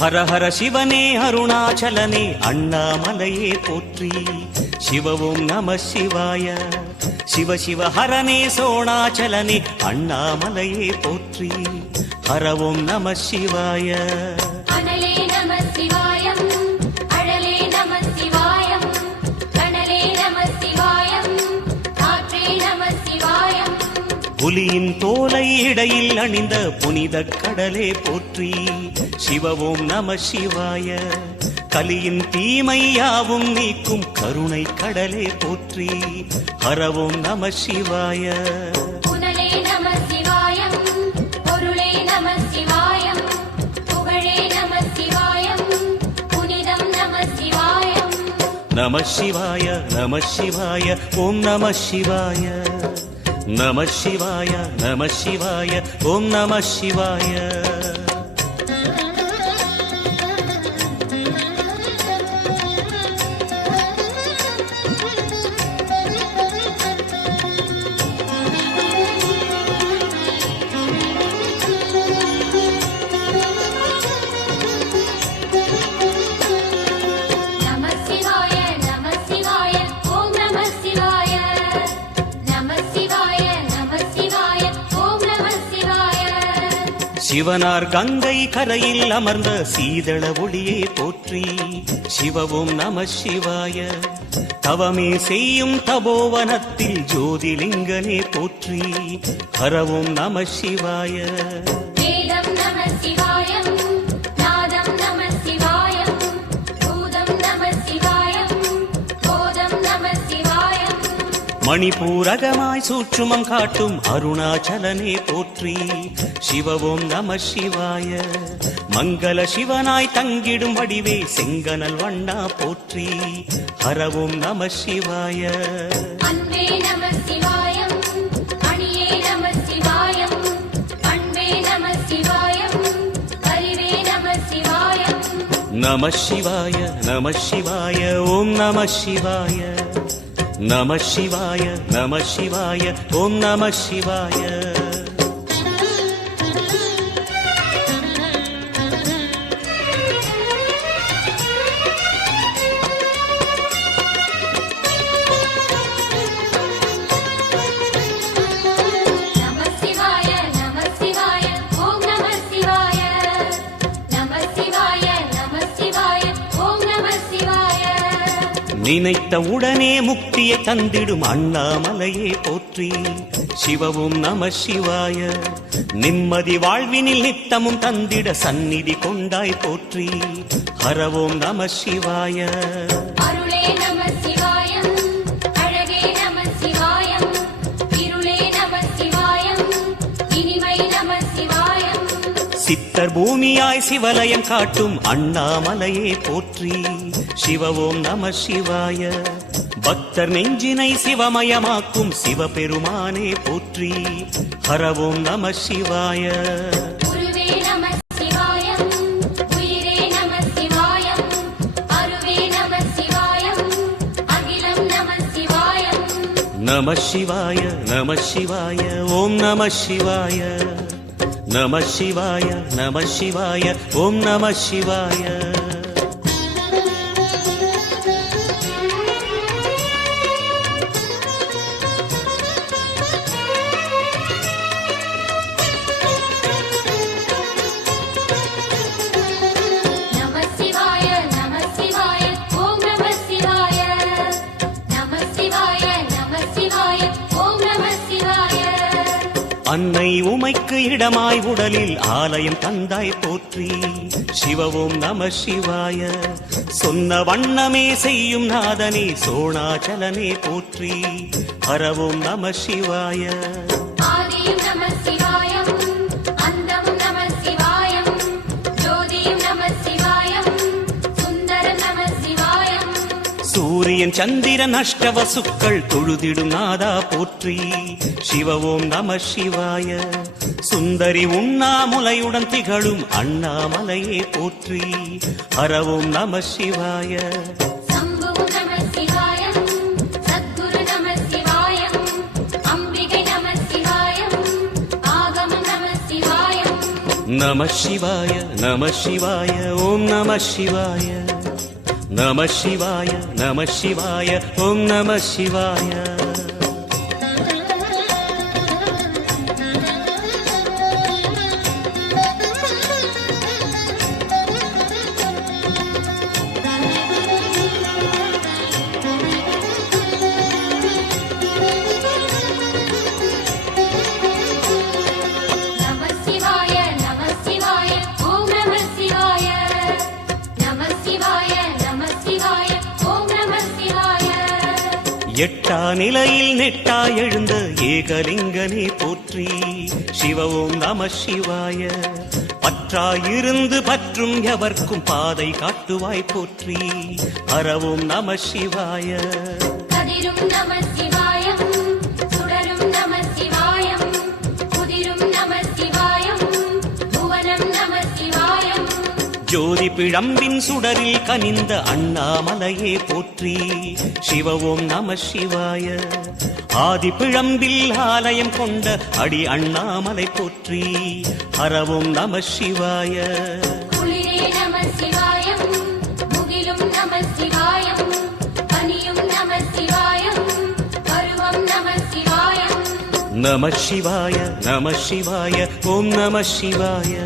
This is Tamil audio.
ஹர ஹர சிவனே அருணாச்சலனே அண்ணாமலையே போற்றி. சிவ ஓம் நம சிவாய. சிவ சிவ ஹரனே சோணாச்சலனே அண்ணாமலையே போற்றி. ஹர ஓம் நம சிவாய. அனலே நம சிவாயம், அழலே நம சிவாயம், கனலே நம சிவாயம், காற்றே நம சிவாயம். புலியின் தோலை இடையில் அணிந்த புனித கடலே போற்றி. சிவ ஓம் நம சிவாய. கலியின் தீமையாவும் நீக்கும் கருணை கடலே போற்றி. ஹர ஓம் நம சிவாய. புனலே நம சிவாயம், பொருளே நம சிவாயம், புகழே நம சிவாயம், புனிதம் நம சிவாயம். நம சிவாய நம சிவாய ஓம் நம சிவாய. நம சிவாய நம சிவாய ஓம் நம சிவாய. சிவனார் கங்கை கரையில் அமர்ந்த சீதள ஒளியே போற்றி. சிவ ஓம் நம சிவாய. தவமே செய்யும் தபோவனத்தில் ஜோதிலிங்கனே போற்றி. ஹர ஓம் நம சிவாய. வேதம் நம சிவாயம், நாதம் நம சிவாயம், பூதம் நம சிவாயம், போதம் நம சிவாயம். மணிபூரகமாய் சூற்றுமம் காட்டும் அருணாச்சலனே போற்றி. சிவ ஓம் நம சிவாய. மங்கள சிவனாய் தங்கிடும் வடிவே செங்கனல் வண்ணா போற்றி. ஹர ஓம் நம சிவாய. அன்பே நம சிவாயம், அணியே நம சிவாயம், அன்பே நம சிவாயம், அறிவே நம சிவாயம். நம சிவாய நம சிவாய ஓம் நம சிவாய. நம சிவாய நம சிவாய ஓம் நம சிவாய. நினைத்த உடனே முக்தியை தந்திடும் அண்ணாமலையே போற்றி. சிவ ஓம் நம சிவாய. நிம்மதி வாழ்வினில் நித்தமும் தந்திட சந்நிதி கொண்டாய் போற்றி. ஹர ஓம் நம சிவாய. அருளே நம சிவாயம், அழகே நம சிவாயம், இருளே நம சிவாயம், இனிமை நம சிவாயம். சித்தர் பூமியாய் சிவலயம் காட்டும் அண்ணாமலையே போற்றி. சிவ ஓம் நம சிவாய. பக்தர் நெஞ்சினை சிவமயமாக்கும் சிவபெருமானே போற்றி. ஹர ஓம் நம சிவாய. குருவே நம சிவாயம், உயிரே நம சிவாயம், அருவே நம சிவாயம், அகிலம் நம சிவாயம். நம சிவாய நம சிவாய ஓம் நம சிவாய. நம சிவாய நம சிவாய ஓம் நம சிவாய. அன்னை உமைக்கு இடமாய் உடலில் ஆலயம் தந்தாய் போற்றி. சிவ ஓம் நம சிவாய. சொன்ன வண்ணமே செய்யும் நாதனே சோணாச்சலனே போற்றி. ஹர ஓம் நம சிவாய. ஆதியும் நம சிவாயம், அந்தமும் நம சிவாயம், ஜோதியும் நம சிவாயம், சுந்தரம் நம சிவாயம். சூரியன் சந்திரன் அஷ்டவசுக்கள் தொழுதிடும் நாதா போற்றி. சிவ ஓம் நம சிவாய. சுந்தரி உண்ணாமுலையுடன் திகழும் அண்ணாமலையே போற்றி. ஹர ஓம் நம சிவாய. சம்புவும் நம சிவாயம், சத்குரு நம சிவாயம், அம்பிகை நம சிவாயம், ஆகமம் நம சிவாயம். நம சிவாய நம சிவாய ஓம் நம சிவாய நம சிவாய நம சிவாய ஓம் நம சிவாய நம சிவாய நம சிவாய ஓம் நம சிவாய நம சிவாய நம சிவாய ஓம் நம சிவாய எட்டா நிலையில் நெட்டா எழுந்த ஏகலிங்கனே போற்றி சிவ ஓம் நம சிவாய பற்றாயிருந்து பற்றும் எவர்க்கும் பாதை காட்டுவாய் போற்றி ஹரவோம் நம சிவாய கதிரும் நம சிவாயம் சுடரும் நம சிவாயம் குதிரும் நம சிவாயம் புவனம் நம சிவாயம் ஜோதி பிழம்பின் சுடரில் கனிந்த அண்ணாமலையே போற்றி சிவ ஓம் நம சிவாய ஆதி பிழம்பில் ஆலயம் கொண்ட அடி அண்ணாமலை போற்றி ஹரவோம் நம சிவாய குளிரே நம சிவாயம் முகிலும் நம சிவாயம் பனியும் நம சிவாயம் பருவம் நம சிவாயம் நம சிவாய ஓம் நம சிவாய